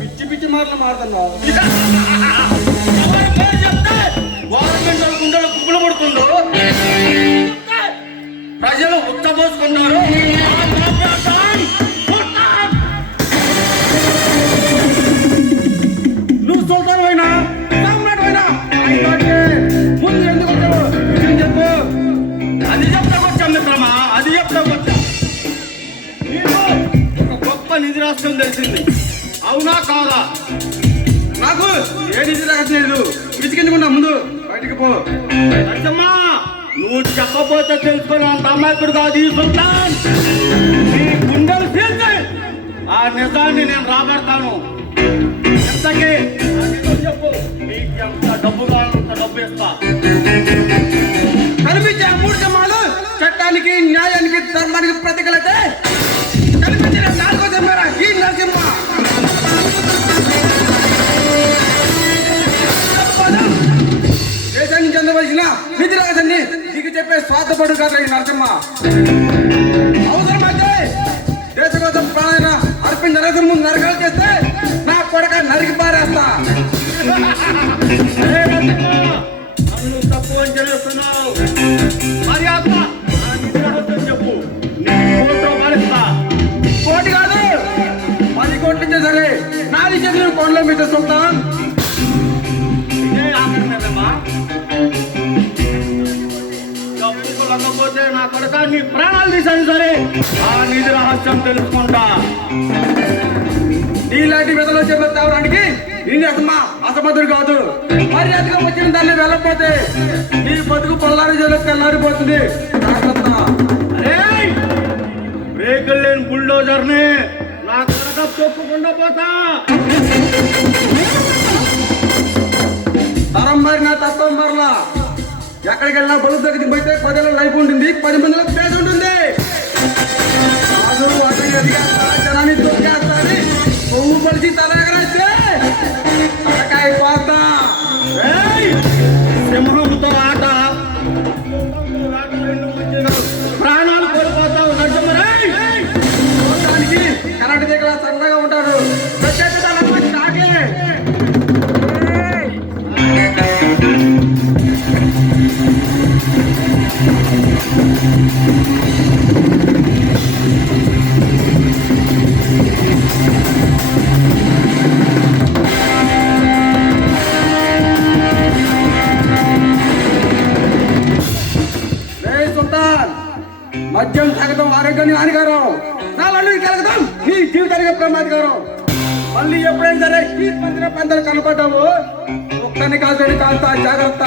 పిచ్చి పిచ్చి మాటలు మారుతున్నావు. గవర్నమెంట్ అనుకుంటాడు కుప్పలు పడుతుందో ప్రజలు ఉచ్చబోసుకున్నారు. నువ్వు సుల్తాన్ అయినా సామ్రాట్ అయినా ముందు ఎందుకు వచ్చావు చెప్పు. అది చెప్తాకొచ్చాం మిత్రమా, అది చెప్తాకొచ్చా. నీకు ఒక గొప్ప నిధి రాష్ట్రం తెలిసింది, అవునా కాదా? నాకు ఏ నిధి రాగట్లేదు, విసిగించుకున్నా. ముందు బయటికి పో. అచ్చమ్మా, నువ్వు చెప్పబోతే తెలుసుకుని అంత అమాయకుడు కాదు ఈ సుల్తాన్. నీ గుండెలు తీర్చి ఆ నిజాన్ని నేను రాబడతాను. ఎంతకి చెప్పు, నీకు ఎంత డబ్బు కావాలంత డబ్బు ఇస్తా. కనిపించే మూడు జమాలు చట్టానికి, న్యాయానికి, ధర్మానికి ప్రతికలైతే కనిపించిన నాలుగో జమారా ఈ నరసింహ. దేశానికి చెందవలసిన నిధి రాజన్ని నీకు చెప్పే స్వార్థపడు కాదు ఈ నరసింహ. అవసరమైతే దేశ కోసం ప్రాణాయన అర్పించిన ముందు నరకాలు చేస్తే నా కొడక నరికి పారేస్తా. నువ్వు తప్పు అని తెలుస్తున్నావు. మర్యాద చెప్పు, నీకు మారిస్తా. కోటి కాదు 10 కోట్లు ఇచ్చే సరే నాది చేతులు కొండలో మీద సుల్తాన్. ఇదే ఆఖరి నిర్ణయమా? డబ్బుకు లేకపోతే నా కొడుక నీ ప్రాణాలు తీసాను సరే ఆ నిధి రహస్యం తెలుసుకుంటా. నీలాంటి విధంలో చెప్పే తావడానికి నిన్ను అసమర్థుడు కాదు. మర్యాదగా వచ్చిన దాన్ని వెళ్ళకపోతే నీ బతుకు పొల్లారి జైలు తెల్లారిపోతుంది. బ్రేకులు లేని బుల్డోజర్ని నా కొడుక తొక్కుకుండా పోతా. తరం మారినా తత్వం మరలా. ఎక్కడికి వెళ్ళినా బలుపు దగ్గరికి పోతే 10 లైఫ్ ఉంటుంది, 10 మందిలో పేద ఉంటుంది. జనాన్ని తొక్కేస్తాని కొవ్వు పలిచి తల ఎగరేస్తే తలకాయ పోతా. సింహంతో ఆట, ప్రాణాలు కోల్పోతావు. దానికి కరెంట్ దగ్గర సరదాగా ఉంటాడు. మద్యం తాగడం ఆరోగ్యాన్ని హానికరం, నాలుగు కలగడం నీ జీవితానికి ప్రమాదకరం. మళ్ళీ ఎప్పుడైనా సరే ఈ పందరు కనపడ్డావు ఒక్కని కాల్చని కాల్తా, జాగ్రత్త.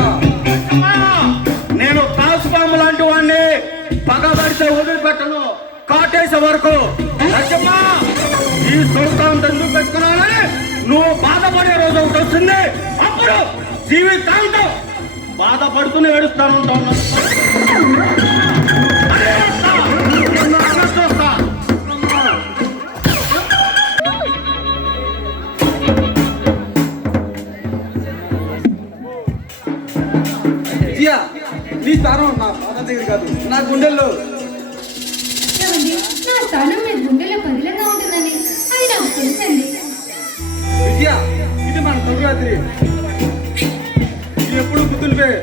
నేను తాసుపాము లాంటి వాడిని, పగబడితే వదిలిపెట్టను కాటేసే వరకు. లక్ష్మా, ఈ సుల్తాన్ ఎందుకు పెట్టుకున్నానని నువ్వు బాధపడే రోజు ఒకటి వస్తుంది. అప్పుడు జీవితాంతం బాధపడుతూనే ఏడుస్తాను ఉంటాను. నీ స్థానం నా పాద దగ్గర కాదు, నా గుండెల్లో. నా స్థానం మీ గుండెలో పదిలంగా ఉంటుందని అది నాకు తెలుసండి. విజయ, ఇది మన తొలి రాత్రి. ఎప్పుడు గుర్తుండిపోయి